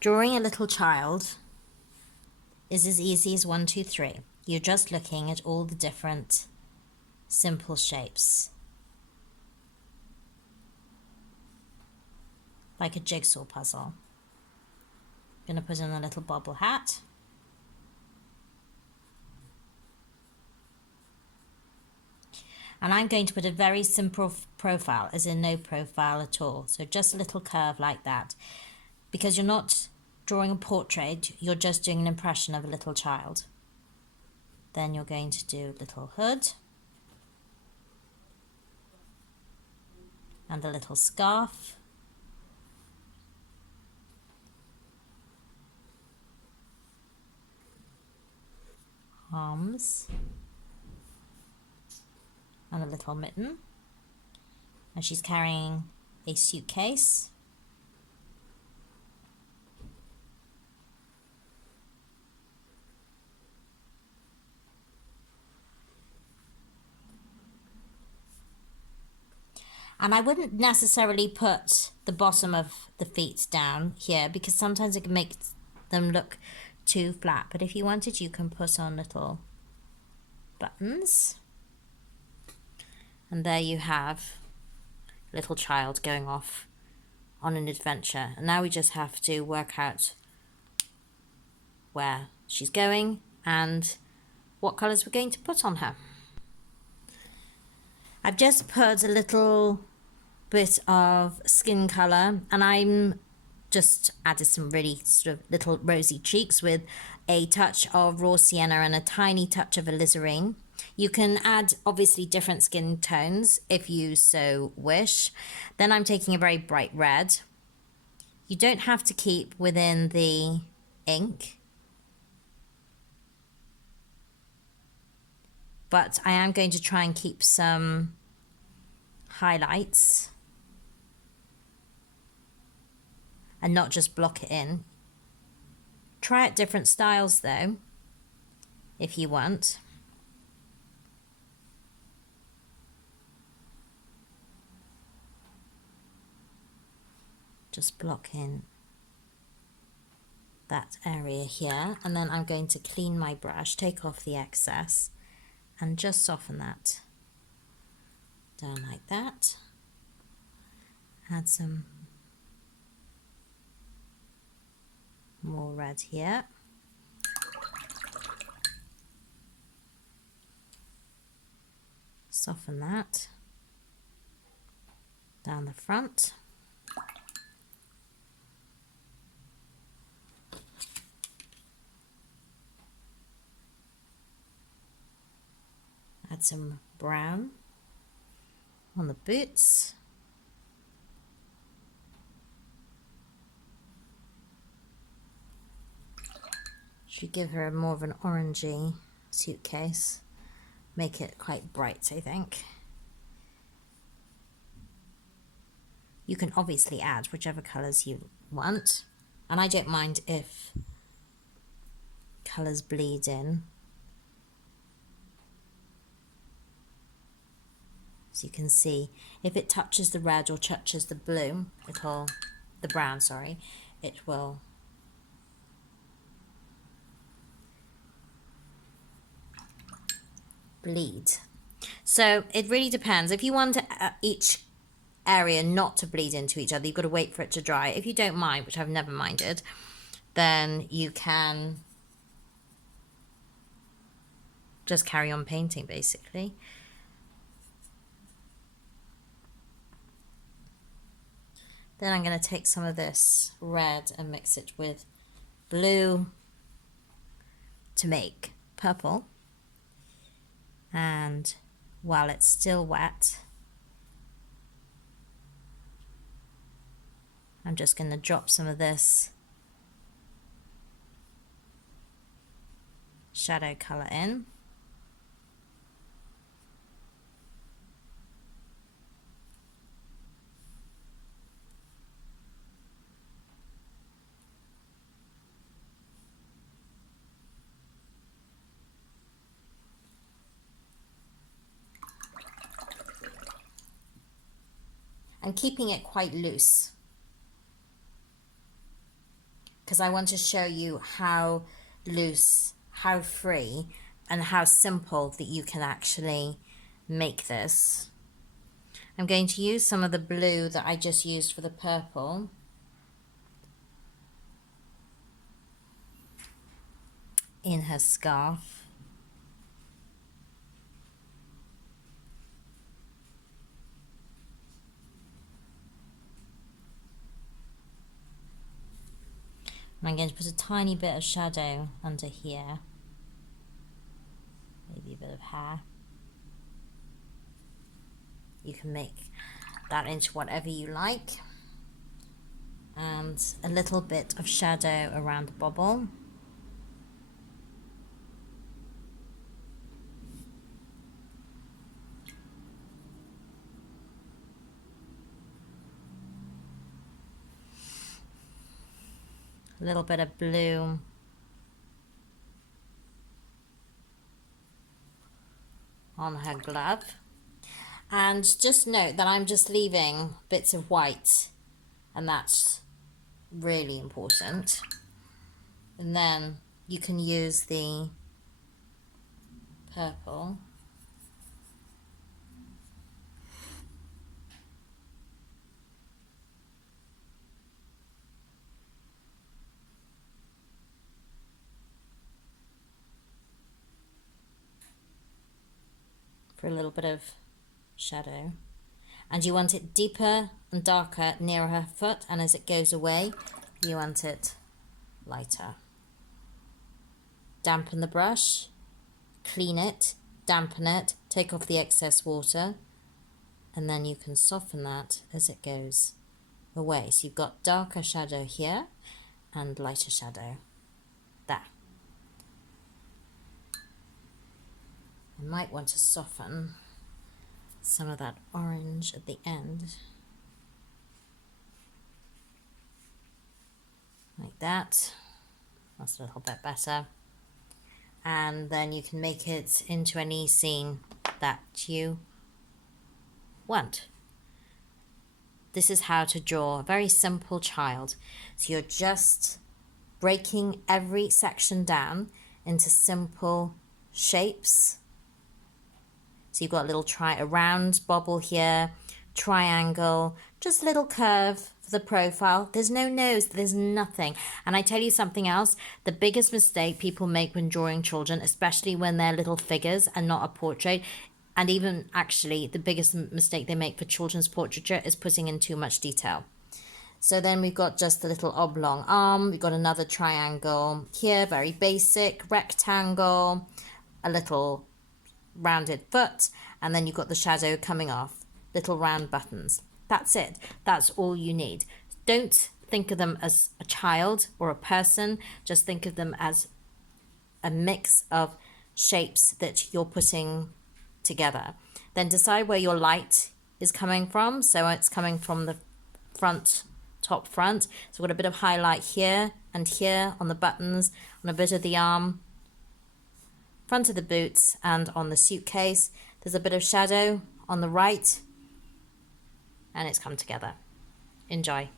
Drawing a little child is as easy as 1, 2, 3. You're just looking at all the different simple shapes, like a jigsaw puzzle. I'm going to put on a little bobble hat. And I'm going to put a very simple profile, as in no profile at all. So just a little curve like that. Because you're not drawing a portrait, you're just doing an impression of a little child. Then you're going to do a little hood. And a little scarf. Arms. And a little mitten. And she's carrying a suitcase. And I wouldn't necessarily put the bottom of the feet down here because sometimes it can make them look too flat. But if you wanted, you can put on little buttons. And there you have a little child going off on an adventure. And now we just have to work out where she's going and what colours we're going to put on her. I've just put a little bit of skin colour, and I'm just added some really sort of little rosy cheeks with a touch of raw sienna and a tiny touch of alizarin. You can add obviously different skin tones if you so wish. Then I'm taking a very bright red. You don't have to keep within the ink, but I am going to try and keep some highlights and not just block it in. Try out different styles though, if you want. Just block in that area here, and then I'm going to clean my brush, take off the excess, and just soften that down like that. Add some more red here. Soften that down the front. Add some brown on the boots. Should give her more of an orangey suitcase. Make it quite bright, I think. You can obviously add whichever colours you want. And I don't mind if colours bleed in. So you can see if it touches the red or touches the blue, the brown, sorry, it will bleed. So it really depends. If you want each area not to bleed into each other, you've got to wait for it to dry. If you don't mind, which I've never minded, then you can just carry on painting basically. Then I'm going to take some of this red and mix it with blue to make purple. And while it's still wet, I'm just going to drop some of this shadow colour in. And keeping it quite loose. because I want to show you how loose, how free, and how simple that you can actually make this. I'm going to use some of the blue that I just used for the purple. In her scarf. And I'm going to put a tiny bit of shadow under here. Maybe a bit of hair. You can make that into whatever you like. And a little bit of shadow around the bobble. A little bit of blue. On her glove. And just note that I'm just leaving bits of white, and that's really important. And then you can use the purple. For a little bit of shadow. And you want it deeper and darker near her foot, and as it goes away you want it lighter. Dampen the brush, clean it, dampen it, take off the excess water, and then you can soften that as it goes away. So you've got darker shadow here and lighter shadow there. You might want to soften some of that orange at the end. Like that. That's a little bit better. And then you can make it into any scene that you want. This is how to draw a very simple child. So you're just breaking every section down into simple shapes. So you've got a little a round bobble here, triangle, just a little curve for the profile. There's no nose, there's nothing. And I tell you something else, the biggest mistake people make when drawing children, especially when they're little figures and not a portrait, and even actually the biggest mistake they make for children's portraiture is putting in too much detail. So then we've got just a little oblong arm, we've got another triangle here, very basic, rectangle, a little rounded foot, and then you've got the shadow coming off, little round buttons. That's it. That's all you need. Don't think of them as a child or a person. Just think of them as a mix of shapes that you're putting together. Then decide where your light is coming from. So it's coming from the front, top front. So we've got a bit of highlight here and here on the buttons, on a bit of the arm, front of the boots, and on the suitcase. There's a bit of shadow on the right, and it's come together. Enjoy.